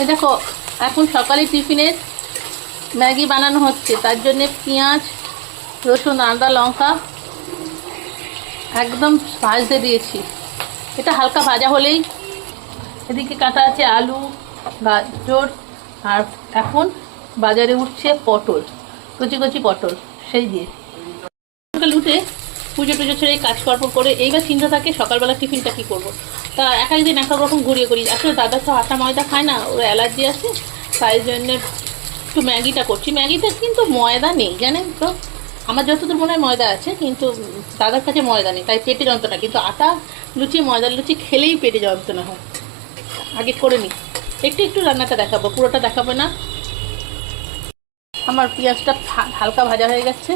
এই দেখো, এখন সকালে টিফিনের ম্যাগি বানানো হচ্ছে। তার জন্যে পেঁয়াজ, রসুন, আদা, লঙ্কা একদম ভাজতে দিয়েছি। এটা হালকা ভাজা হলেই, এদিকে কাটা আছে আলু, গাজর, আর এখন বাজারে উঠছে পটল, কচি কচি পটল, সেই দিয়ে সকাল উঠে পুজো টুজো ছেড়ে কাজকর্ম করে এইবার চিন্তা থাকে সকালবেলা টিফিনটা কী করবো। তা এক একদিন এক এক রকম ঘুরিয়ে করি। আসলে দাদা তো আটা ময়দা খায় না, ওর অ্যালার্জি আছে, তাই জন্যে একটু ম্যাগিটা করছি। ম্যাগিতে কিন্তু ময়দা নেই জানেন তো, আমার যতদূর মনে হয় ময়দা আছে, কিন্তু দাদার কাছে ময়দা নেই, তাই পেটে যন্ত্রণা। কিন্তু আটা লুচি, ময়দার লুচি খেলেই পেটে যন্ত্রণা হয়। আগে করে নিই, একটু একটু রান্নাটা দেখাবো, পুরোটা দেখাবো না। আমার পেঁয়াজটা হালকা ভাজা হয়ে গেছে,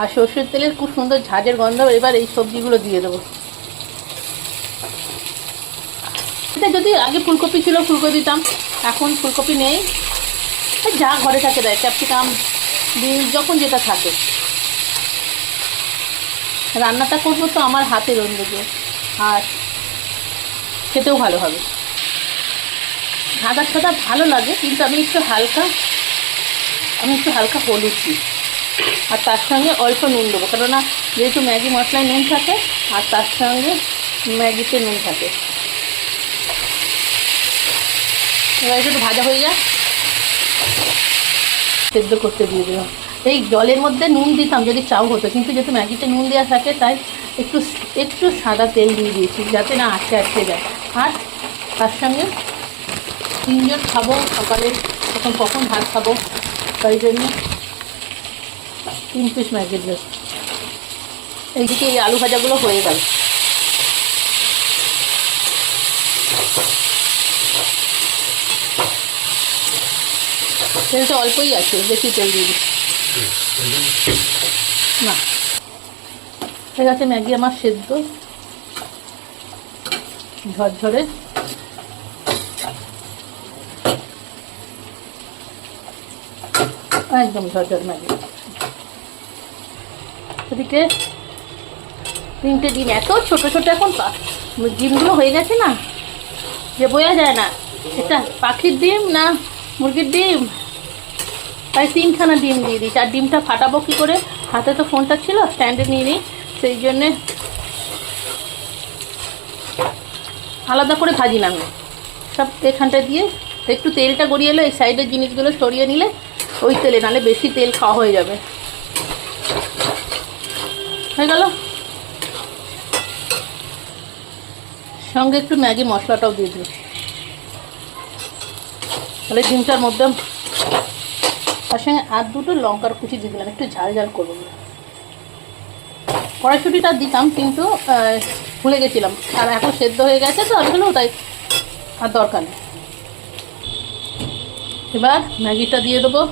আর সর্ষের তেলের খুব সুন্দর ঝাঁঝের গন্ধ। এবার এই সবজিগুলো দিয়ে দেবো। এটা যদি আগে ফুলকপি ছিল ফুলকপি দিতাম, এখন ফুলকপি নেই, যা ঘরে থাকে দেয়, ক্যাপসিকাম, বিনস, যখন যেটা থাকে। রান্নাটা করবো তো আমার হাতে রন্ধে, আর খেতেও ভালো হবে। সাদা সাদা ভালো লাগে, কিন্তু আমি একটু হালকা হলুদ দিই, আর তার সঙ্গে অল্প নুন দেবো, কেননা যেহেতু ম্যাগি মশলায় নুন থাকে, আর তার সঙ্গে ম্যাগিতে নুন থাকে। এবার একটু ভাজা হয়ে যায়, সেদ্ধ করতে দিয়ে দিলাম। এই জলের মধ্যে নুন দিতাম যদি চাউ হতো, কিন্তু যেহেতু ম্যাগিতে নুন দেওয়া থাকে, তাই একটু একটু সাদা তেল দিয়ে দিয়েছি, যাতে না আটকে যায়। আর তার সঙ্গে তিনজন খাবো সকালে, কখন ভাত খাবো, তাই জন্য 3 পিস ম্যাগি দিল। এইদিকে এই আলু ভাজাগুলো হয়ে গেল। তেলটা অল্পই আছে, বেশি তেল দিয়ে দিচ্ছি না। ঠিক আছে, ম্যাগি আমার সেদ্ধ ঝরঝরে। একদম ঝরঝর ম্যাগি। এদিকে 3টে ডিম, এত ছোট ছোট এখন ডিমগুলো হয়ে গেছে না, যে বোঝা যায় না এটা পাখির ডিম না মুরগির ডিম। তাই 3খানা ডিম দিয়ে দিই। আর ডিমটা ফাটাবো কী করে, হাতে তো ফোনটা ছিল, স্ট্যান্ডে নিয়ে নিই, সেই জন্যে আলাদা করে ভাজি না। আমি সব এখানটা দিয়ে একটু তেলটা গড়িয়ে এলো, এই সাইডের জিনিসগুলো সরিয়ে নিলে ওই তেলে, নাহলে বেশি তেল খাওয়া হয়ে যাবে। হয়ে গেল, সঙ্গে একটু ম্যাগি মশলাটাও দিয়ে দিই, তাহলে ডিমটার মধ্যে। তার সঙ্গে আর 2টো লঙ্কার কুচি দিয়ে দিলাম, একটু ঝাল ঝাল করবো। কড়াইশুঁটিটা দিতাম, কিন্তু ভুলে গেছিলাম, আর এখন সেদ্ধ হয়ে গেছে তো আসলেও, তাই আর দরকার নেই। এবার ম্যাগিটা দিয়ে দেবো।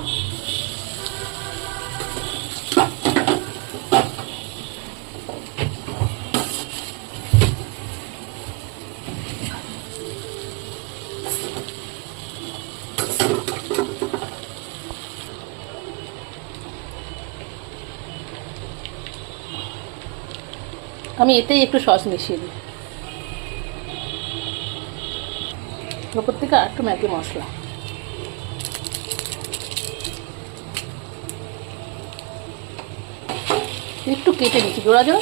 আমি এতেই একটু সস মিশিয়ে দিই, ওপর থেকে আর একটু ম্যাগি মশলা। একটু কেটে নিচ্ছি জোড়া জোড়া।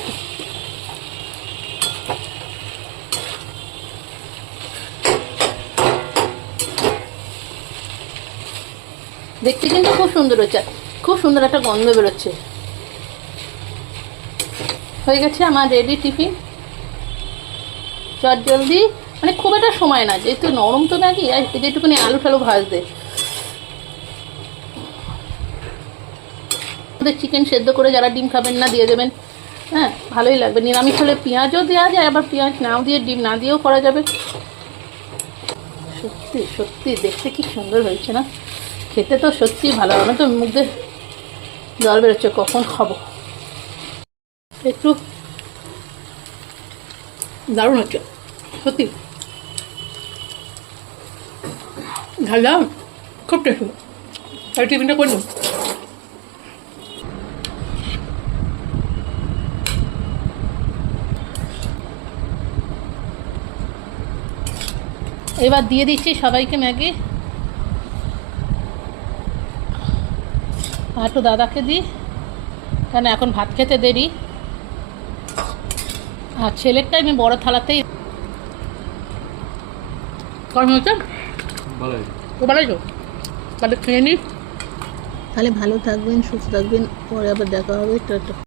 দেখতে কিন্তু খুব সুন্দর হচ্ছে, খুব সুন্দর একটা গন্ধ বেরোচ্ছে। হয়ে গেছে আমার রেডি টিফিন, চট জলদি, মানে খুব একটা সময় না, যেহেতু নরম তো ম্যাগি, আর যেটুকুনি আলু টালু ভাজতে। ওদের চিকেন সেদ্ধ করে যারা ডিম খাবেন না দিয়ে দেবেন, হ্যাঁ ভালোই লাগবে। নিরামিষ হলে পেঁয়াজও দেওয়া যায়, আবার পেঁয়াজ নাও দিয়ে ডিম না দিয়েও করা যাবে। সত্যি সত্যি দেখতে কি সুন্দর হয়েছে না, খেতে তো সত্যি ভালো হবে। তো মুখে জল বেরোচ্ছে, কখন খাবো। একটু দারুণ হচ্ছে সত্যি, ঝাল ঝাল, খুব টেস্টি। তাই টিফিনটা করলাম। এবার দিয়ে দিচ্ছি সবাইকে ম্যাগি। আর একটু দাদাকে দিই, কারণ এখন ভাত খেতে দেরি। আর ছেলেরটা আমি বড় থালাতেই। কেমন হয়েছে? ভালোই তো, তাহলে খেয়ে নিই। তাহলে ভালো থাকবেন, সুস্থ থাকবেন, পরে আবার দেখা হবে।